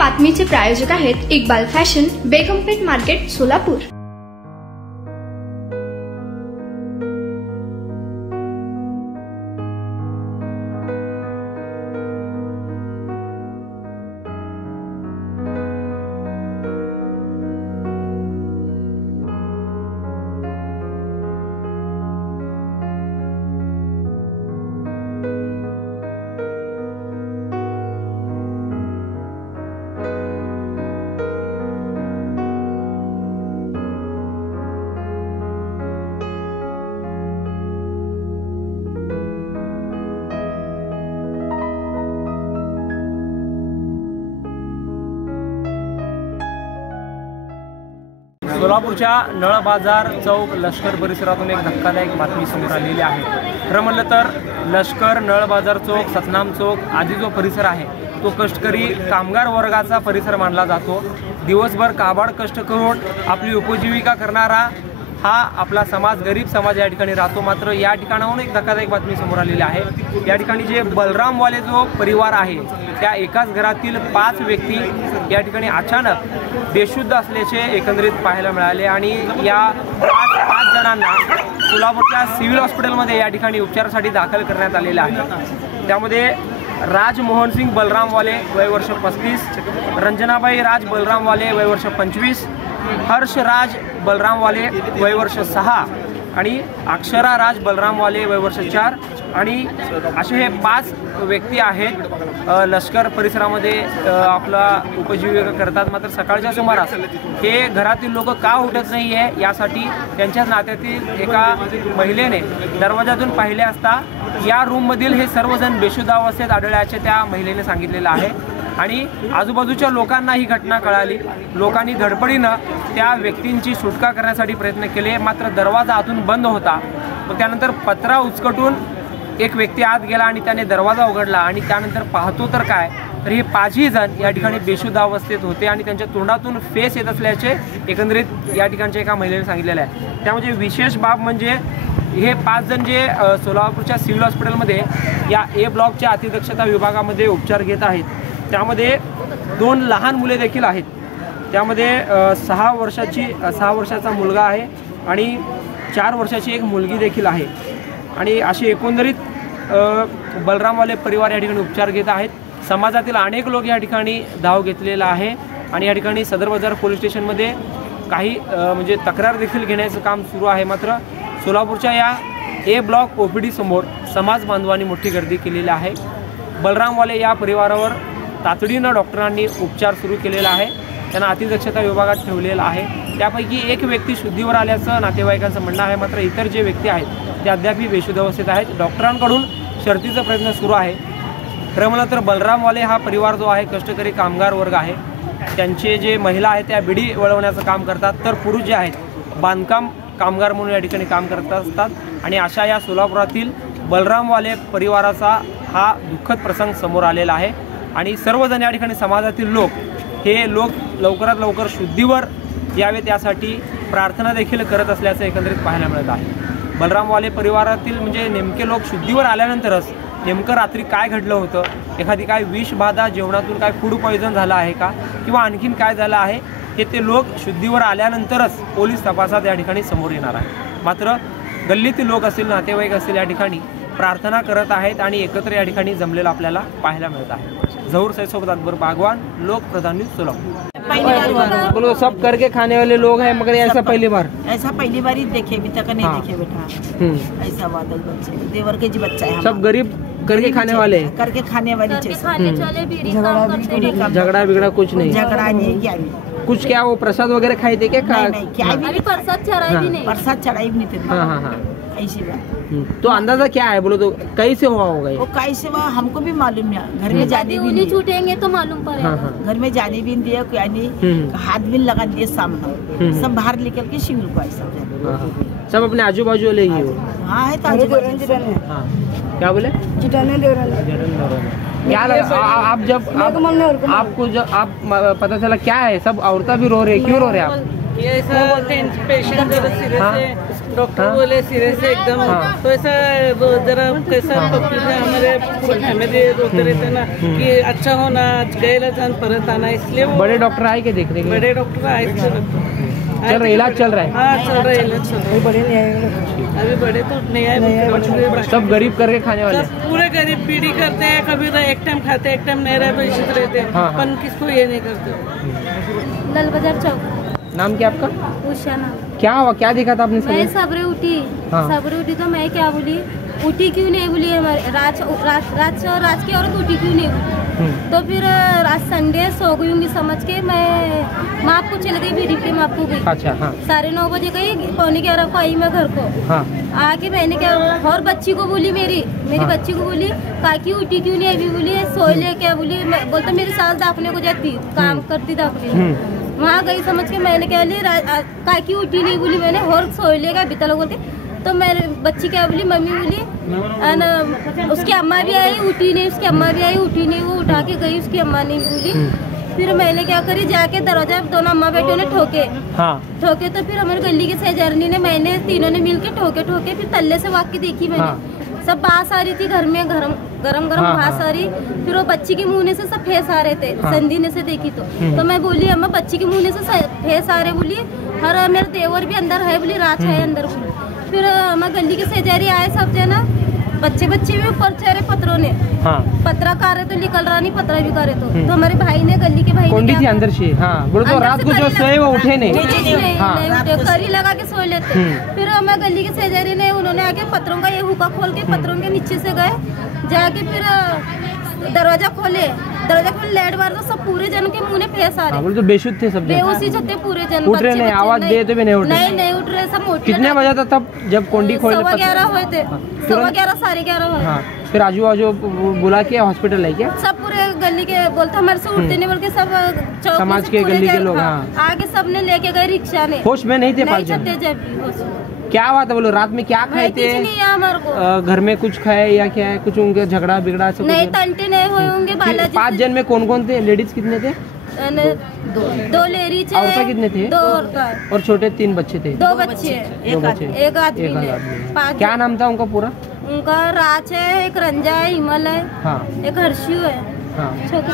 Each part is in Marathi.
बातमीचे प्रायोजक आहेत इक्बाल फॅशन, बेगमपेठ मार्केट, सोलापूर। सोलापूरच्या नळ बाजार चौक लष्कर परिसरातून एक धक्कादायक बातमी समोर आलेली आहे। खरं म्हणलं तर लष्कर, नळ बाजार चौक, सतनाम चौक आदी जो परिसर आहे तो कष्टकरी कामगार वर्गाचा परिसर मानला जातो। दिवसभर काबाड कष्ट करून आपली उपजीविका करणारा हा आपला समाज, गरीब समाज या ठिकाणी राहतो। मात्र या ठिकाणाहून एक धक्कादायक बातमी समोर आलेली आहे। या ठिकाणी जे बलरामवाले जो परिवार आहे त्या एकाच घरातील 5 व्यक्ती या ठिकाणी अचानक बेशुद्ध असल्याचे एकंदरीत पाहायला मिळाले आणि या 5 जणांना सोलापूरच्या सिव्हिल हॉस्पिटलमध्ये या ठिकाणी उपचारासाठी दाखल करण्यात आलेले आहे। त्यामध्ये राजमोहनसिंग बलरामवाले वय वर्ष 35, रंजनाबाई राज बलरामवाले वय वर्ष 25, हर्षराज बलरामवाले वय वर्ष 6 आणि अक्षरा राज बलरामवाले वय वर्ष 4 आणि असे हे 5 व्यक्ती आहेत लष्कर परिसरामध्ये आपला उपजीविका करतात। मात्र सकाळच्या सुमारास हे घरातील लोक का उठत नाही आहे यासाठी त्यांच्याच नात्यातील एका महिलेने दरवाजातून पाहिले असता या रूममधील हे सर्वजण बेशुद्ध अवस्थेत आढळल्याचे त्या महिलेने सांगितलेलं आहे आणि आजूबाजूच्या लोकांना ही घटना कळाली। लोकांनी धडपडीनं त्या व्यक्तींची सुटका करण्यासाठी प्रयत्न केले, मात्र दरवाजा आतून बंद होता। मग त्यानंतर पत्रा उचकटून एक व्यक्ती आत गेला आणि त्याने दरवाजा उघडला आणि त्यानंतर पाहतो तर काय, तर हे 5ही जण या ठिकाणी बेशुद्ध अवस्थेत होते आणि त्यांच्या तोंडातून फेस येत असल्याचे एकंदरीत या ठिकाणच्या एका महिलेने सांगितलेलं आहे। त्यामध्ये विशेष बाब म्हणजे हे 5 जण जे सोलापूरच्या सिव्हिल हॉस्पिटलमध्ये या ए ब्लॉकच्या अतिदक्षता विभागामध्ये उपचार घेत आहेत, त्यामध्ये 2 लहान मुले देखील आहेत। त्यामध्ये 6 वर्षाचा मुलगा आहे आणि 4 वर्षाची एक मुलगी देखील आहे आणि असे एकंदरीत बलरामवाले परिवार या ठिकाणी उपचार घेत आहेत। समाजातील अनेक लोक या ठिकाणी धाव घेतलेला आहे आणि या ठिकाणी सदर बाजार पोलीस स्टेशनमध्ये काही म्हणजे तक्रार देखील घेण्याचं काम सुरू आहे। मात्र सोलापूरच्या या ए ब्लॉक ओपीडी समोर समाज बांधवांनी मोठी गर्दी केलेली आहे। बलरामवाले या परिवारावर तातडीनं डॉक्टरांनी उपचार सुरू केलेला आहे, त्यांना अतिदक्षता विभागात ठेवलेला आहे। त्यापैकी एक व्यक्ती शुद्धीवर आल्याचं नातेवाईकांचं म्हणणं आहे, मात्र इतर जे व्यक्ती आहेत ते अद्यापही बेशुद्ध अवस्थेत आहेत। डॉक्टरांकडून शर्थीचा प्रयत्न सुरू आहे। खरं म्हणलं तर बलरामवाले हा परिवार जो आहे कष्टकरी कामगार वर्ग आहे, त्यांचे जे महिला आहेत त्या बिडी वळवण्याचं काम करतात, तर पुरुष जे आहेत बांधकाम कामगार म्हणून या ठिकाणी काम करत असतात आणि अशा या सोलापुरातील बलरामवाले परिवाराचा हा दुःखद प्रसंग समोर आलेला आहे आणि सर्वजण या ठिकाणी समाजातील लोक लवकरात लवकर शुद्धीवर यावे त्यासाठी प्रार्थना देखील करत असल्याचं एकंदरीत पाहायला मिळत आहे। बलरामवाले परिवारातील म्हणजे नेमके लोक शुद्धीवर आल्यानंतरच नेमकं रात्री काय घडलं होतं, एखादी काय विषबाधा, जेवणातून काय फूड पॉयझन झालं आहे का किंवा आणखीन काय झालं आहे हे ते लोक शुद्धीवर आल्यानंतरच पोलीस तपासात या ठिकाणी समोर येणार आहे। मात्र गल्लीतील लोक असतील, नातेवाईक असतील या ठिकाणी प्रार्थना करत आहेत आणि एकत्र या ठिकाणी जमलेलं आपल्याला पाहायला मिळत आहे। जहूर सैयद सोबत अकबर बागवान, लोक प्रधान न्यूज सोलापुर। बोलो, सब करके खाने वाले लोग हैं मगर ऐसा पहली बार ही देखे, अभी तक नहीं देखे बेटा। ऐसा बादल बच्चे देवर के जी बच्चा है, सब गरीब करके खाने वाले झगड़ा बिगड़ा कुछ नहीं, झगड़ा नहीं क्या कुछ, क्या वो प्रसाद वगैरह खाए थे क्या? प्रसाद चढ़ाई भी नहीं थे। हाँ, ऐसी बात। तो अंदाजा क्या है बोलो तो, कैसे हुआ होगा? वो कैसे हुआ हमको भी मालूम नहीं, घर में जाने भी नहीं छूटेंगे तो मालूम पड़ेगा। घर में जाने भी नहीं दिया, क्या नहीं हाथ भी लगा दिए सामने, सब बाहर निकल के शिविर को सब अपने आजू बाजू ले गए। हाँ है क्या बोले क्या आप जब आपको जब आप पता चला क्या है, सब औरतें भी रो रहे, क्यों रो रहे आप? ये बोलते हैं पेशेंट डॉक्टर बोले सीरियस है एकदम। तो ऐसा जरा कैसा पब्लिक हमारे फैमिली रोते रहते ना कि अच्छा होना, गएला जान परत आना, इसलिए बड़े डॉक्टर आए के देखने के लिए? बड़े डॉक्टर आए चल रहा इलाज चल रहा है? हाँ चल रहा है इलाज चल रहा है। बड़े नहीं आए अभी, बड़े तो नहीं आए, सब गरीब करके खाने वाले? पूरे गरीब पीढ़ी करते हैं, कभी एक टाइम खाते हैं, एक टाइम नहीं रहे तो इसी रहते हैं, पर किसको ये नहीं करते। लाल बाजार चौक। नाम क्या आपका? उषा नाम। क्या हुआ, क्या देखा था आपने? मैं सबरे उठी, सबरे उठी तो मैं क्या बोली, उठी क्यों नहीं बोली हमारे राज की औरत उठी क्यों नहीं बोली। तो फिर आज संडे सो गई होंगी समझ के, मैं माँ को चल गई, बीड़ी पे माँ को गई। अच्छा, हाँ। 9:30 बजे गई, 11:45 को आई मैं घर को। हाँ। आके मैंने क्या और बच्ची को बोली, मेरी बच्ची को बोली काकी उठी क्यों नहीं अभी, बोली सोए ले क्या बोली। बोलता मेरी सास दाखने को जाती, काम करती दाखने, वहाँ गई समझ के। मैंने क्या बोली काकी उठी नहीं बोली मैंने, और सोए लेगा बितल बोल के। तो मेरे बच्ची क्या बोली, मम्मी बोली उसकी अम्मा भी आई उठी नहीं, उसकी अम्मा भी आई उठी नहीं, वो उठा के गई, उसकी अम्मा नहीं बोली। फिर मैंने क्या करी, जाके दरवाजा दोनों अम्मा बेटों ने ठोके। ठोके तो फिर हमारे गली के सहजरनी ने, मैंने तीनों ने मिलके ठोके फिर तल्ले से वाक के देखी मैंने, सब बास आ रही थी घर में, गरम बास आ रही। फिर वो बच्ची के मुँह से सब फेस आ रहे थे, संधी ने से देखी तो मैं बोली अम्मा बच्ची के मुँह से फेस आ रहे, बोली हर मेरे देवर भी अंदर है, बोली रात है अंदर बोली। फिर मैं गली के सेजारी आए सब जना, बच्चे भी ऊपर चढ़े पत्रों ने, पत्रा का रहे तो निकल रहा नहीं, पत्रा भी करे तो हमारे भाई ने, गली के भाई ने थी अंदर से, बोलो तो रात को जो सोए वो उठे नहीं, उठे, करी लगा के सो लेते। फिर मैं गली के सेजारी ने, उन्होंने आके पत्रों का ये हुक्का खोल के पत्रों के नीचे से गए, जाके फिर दरवाजा खोले लाइट मार तो सब पूरे जन के मुँह में फेस आ रहे। तो बेशुद्ध थे सब, बेहोशी थे पूरे जन, उठ रहे नहीं, आवाज दे तो भी नहीं उठ रहे। नहीं उठ रहे सब। कितने बजे था तब जब कोंडी खोले? 11:15 हुए थे, 11:15 11:30 हुए। फिर आजू बाजू बुला के हॉस्पिटल है क्या? सब पूरे गली के बोलते हमारे से उठते नहीं, बोल के सब समाज के गली के लोग आगे सबने लेके गए रिक्शा ने। होश में नहीं थे? क्या हुआ था बोलो, रात में क्या खाए थे? घर में कुछ खाए या क्या है, कुछ उनके झगड़ा बिगड़ा सब? नहीं, तंटे नहीं हुए होंगे। 5 जन में कौन कौन थे? लेडीज कितने थे? 2 लेडीज। औरतें कितने थे? 2 औरतें और छोटे 3 बच्चे थे? 2 बच्चे, एक आदमी। क्या नाम था उनका पूरा? उनका राज है, एक रंजा है, हिमल है, एक हर्षु है।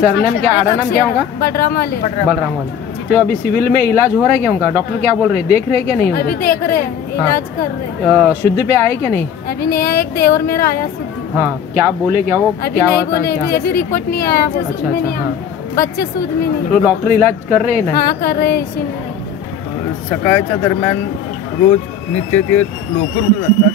सरनेम क्या, आड़ा नाम क्या होगा? बलराम वाले। तो अभी सिविल में इलाज हो रहा है क्या उनका? डॉक्टर क्या बोल रहे हैं, देख रहे हैं क्या? नहीं अभी देख रहे हैं, इलाज कर रहे हैं। शुद्ध पे आए क्या? नहीं अभी नहीं आया, एक देवर मेरा आया शुद्ध। क्या बोले, क्या वो अभी नहीं बोले, अभी रिपोर्ट नहीं आया, वो शुद्ध में नहीं आया, बच्चे शुद्ध में नहीं। तो डॉक्टर इलाज कर रहे हैं ना? कर रहे हैं, इसी में। सकाळच्या दरम्यान रोज नित्य ते लवकर उठत असतात,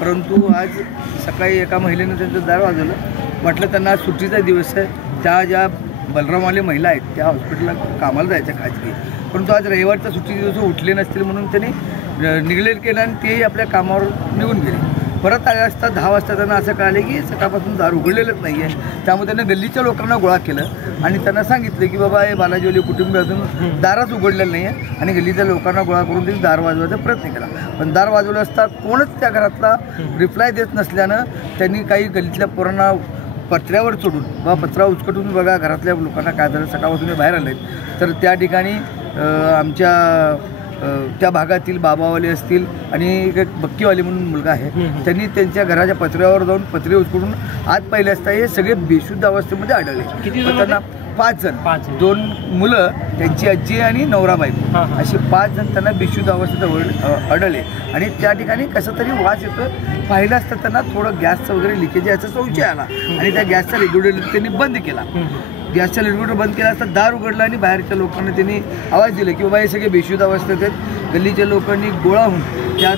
परंतु आज सकाळी एका महिलेने त्यांचं दार वाजवलं, वाटलं त्यांना आज सुट्टीचा दिवस आहे, त्या ज्या बलरामवाले महिला आहेत त्या हॉस्पिटलला कामाला जायच्या खाजगी, परंतु आज रविवारचा सुट्टीचे दिवस उठले नसतील म्हणून त्यांनी निग्लेक्ट केलं आणि तेही आपल्या कामावर निघून गेले। परत आले असता 10 वाजता त्यांना असं कळाले की सकाळपासून दार उघडलेलंच नाही आहे, त्यामुळे त्यांनी गल्लीच्या लोकांना गोळा केलं आणि त्यांना सांगितलं की बाबा हे बालाजीवाले कुटुंबी अजून दारच उघडलेलं नाही आहे, आणि गल्लीच्या लोकांना गोळा करून त्यांनी दार वाजवायचा प्रयत्न केला, पण दार वाजवलं असता कोणच त्या घरातला रिप्लाय देत नसल्यानं त्यांनी काही गल्लीतल्या पोरांना पत्र्यावर चढून बा पत्रा उचकटून बघा घरातल्या लोकांना काय झालं, सकाळपासून बाहेर आले तर त्या ठिकाणी आमच्या त्या भागातील बाबावाले असतील आणि एक बक्कीवाले म्हणून मुलगा आहे, त्यांनी त्यांच्या घराच्या पत्र्यावर जाऊन पत्रे उचकटून आत पाहिले असता हे सगळे बेशुद्ध अवस्थेमध्ये आढळले। त्यांना 5 जण, 2 मुलं, त्यांची आजी आणि नवरा बायको, असे 5 जण त्यांना बेशुद्ध अवस्थेत आढळले आणि त्या ठिकाणी कसं तरी वास येतो, पाहिलं असतं त्यांना थोडं गॅसचं वगैरे लिकेज याचा संशय आला आणि त्या गॅसचा रेग्युलेटर त्यांनी बंद केला। गॅसचा रेग्युलेटर बंद केला असता दार उघडला आणि बाहेरच्या लोकांना त्यांनी आवाज दिला की बाबा हे सगळे बेशुद्ध अवस्थेत आहेत। गल्लीच्या लोकांनी गोळा होऊन त्या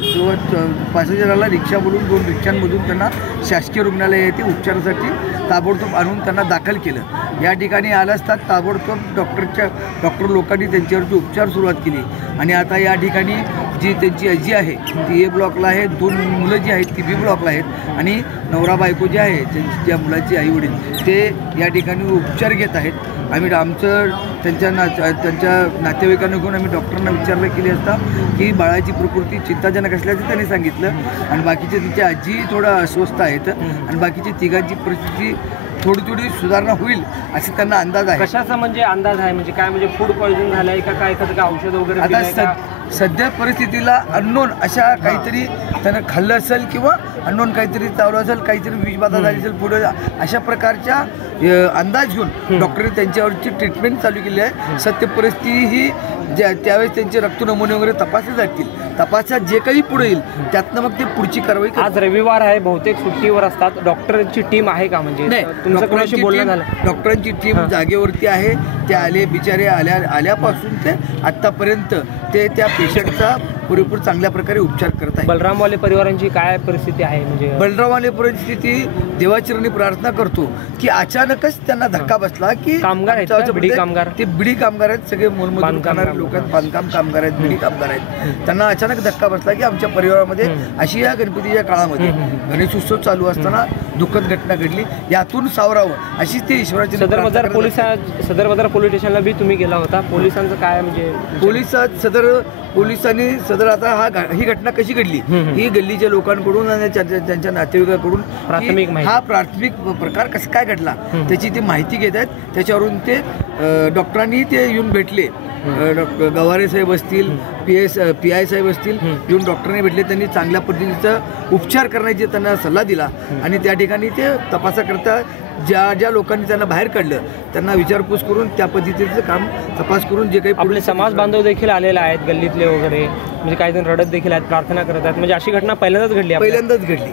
पॅसेंजरला रिक्षा बोलून 2 रिक्षांमधून त्यांना शासकीय रुग्णालय येथे उपचारासाठी ताबडतोब आणून त्यांना दाखल केलं। या ठिकाणी आलं असतात ताबडतोब डॉक्टर लोकांनी त्यांच्यावरती उपचार सुरुवात केली आणि आता या ठिकाणी जी त्यांची आजी आहे ती A ब्लॉकला आहे, 2 मुलं जी आहेत ती B ब्लॉकला आहेत आणि नवरा बायको जे आहे ज्या मुलाची आईवडील ते या ठिकाणी उपचार घेत आहेत। आम्ही आमचं त्यांच्या नातेवाईकांना घेऊन आम्ही डॉक्टरांना विचारणा केली असता की बाळाची प्रकृती चिंताजनक असल्याचं त्यांनी सांगितलं आणि बाकीचे त्यांची आजी थोडं अस्वस्थ आहेत आणि बाकीची तिघांची परिस्थिती थोडी सुधारणा होईल असे त्यांना अंदाज आहे। कशाचा म्हणजे अंदाज आहे, म्हणजे काय, म्हणजे फूड पॉइझन झालंय का, काय एखादं औषध वगैरे? आता सध्या परिस्थितीला अननोन अशा काहीतरी त्यानं खाल्लं असेल किंवा अननोन काहीतरी चावलं असेल, काहीतरी विषबाधा झाली असेल पुढे, अशा प्रकारच्या अंदाज घेऊन डॉक्टरने त्यांच्यावरची ट्रीटमेंट चालू केली आहे. सत्य परिस्थिती ही त्यावेळेस त्यांचे रक्त नमुने वगैरे तपासले जातील. तपासात जे काही पुढे येईल त्यातनं मग ते पुढची कारवाई. आज रविवार आहे, बहुतेक सुट्टीवर असतात. डॉक्टरची टीम आहे का? म्हणजे नाही, तुमचं कोणाशी बोलणं झालं? डॉक्टरांची टीम जागेवरती आहे. ते आले, बिचारे आल्यापासून ते आत्तापर्यंत ते त्या पेशंटचा पुरेपूर चांगल्या प्रकारे उपचार करत आहे. बलरामवाले परिवारांची काय परिस्थिती आहे? म्हणजे बलरामवाले परिस्थिती देवाचरणी प्रार्थना करतो की अचानकच त्यांना धक्का बसला की कामगार आहेत, बिडी कामगार, ते बिडी कामगार आहेत, सगळे मोलमजूर करणारे लोक आहेत, बांधकाम कामगार आहेत, बिडी कामगार आहेत. त्यांना अचानक धक्का बसला की आमच्या परिवारामध्ये अशी या गणपतीच्या काळामध्ये गणेशोत्सव चालू असताना दुःखद घटना घडली. यातून सावरावं अशीच ते ईश्वराची. सदर बाजार पोलीस स्टेशनला बी तुम्ही गेला होता. पोलिसांचं काय? म्हणजे पोलिसांनी आता ही घटना कशी घडली, ही गल्लीच्या लोकांकडून आणि त्यांच्या नातेवाईकांकडून हा प्राथमिक प्रकार कसा काय घडला त्याची ते माहिती घेत आहेत. त्याच्यावरून ते डॉक्टरांनी ते येऊन भेटले. गवारे साहेब असतील, PI साहेब असतील, येऊन डॉक्टरांनी भेटले. त्यांनी चांगल्या पद्धतीचा उपचार करण्याची त्यांना सल्ला दिला आणि त्या ठिकाणी ते तपासाकरता ज्या लोकांनी त्यांना बाहेर काढलं त्यांना विचारपूस करून त्या पद्धतीचं काम तपास करून जे काही आपले समाज बांधव देखील आलेले आहेत गल्लीतले वगैरे, म्हणजे काही जण रडत देखील आहेत, प्रार्थना करत आहेत. म्हणजे अशी घटना पहिल्यांदाच घडली.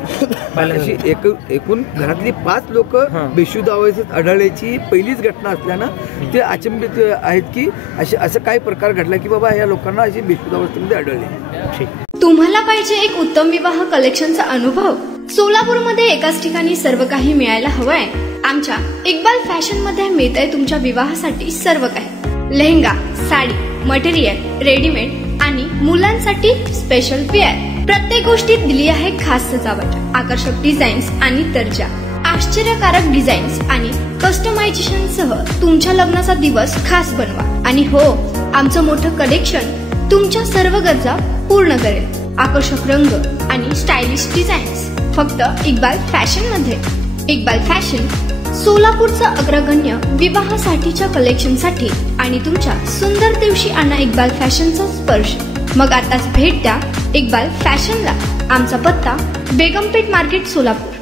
एकूण घरातली 5 लोक बेशुद्ध अवस्थेत आढळल्याची पहिलीच घटना असल्यानं ते अचंबित आहेत की असं काय प्रकार घडला की बाबा या लोकांना अशी बेशुद्ध अवस्थेमध्ये आढळले. तुम्हाला पाहिजे एक उत्तम विवाह कलेक्शनचा अनुभव? सोलापूरमध्ये एकाच ठिकाणी सर्व काही मिळायला हवंय? आमच्या इक्बाल फॅशन मध्ये मिळतंय तुमच्या विवाहासाठी सर्व काही. लेहंगा, साडी, मटेरियल, रेडीमेड आणि मुलांसाठी स्पेशल वेअर. प्रत्येक गोष्टीत दिली आहे खास सजावट, आकर्षक डिझाईन्स आणि दर्जा, आश्चर्यकारक डिझाईन्स आणि कस्टमायझेशन सह तुमच्या लग्नाचा दिवस खास बनवा. आणि हो, आमचं मोठं कलेक्शन तुमच्या सर्व गरजा पूर्ण करेल. आकर्षक रंग आणि स्टायलिश डिझाईन्स फक्त इक्बाल फॅशन मध्ये. इक्बाल फॅशन सोलापूरचा अग्रगण्य विवाहासाठीच्या कलेक्शनसाठी आणि तुमच्या सुंदर दिवशी आणा इक्बाल फॅशनचा स्पर्श. मग आताच भेट द्या इक्बाल फॅशनला. आमचा पत्ता बेगमपेठ मार्केट, सोलापूर.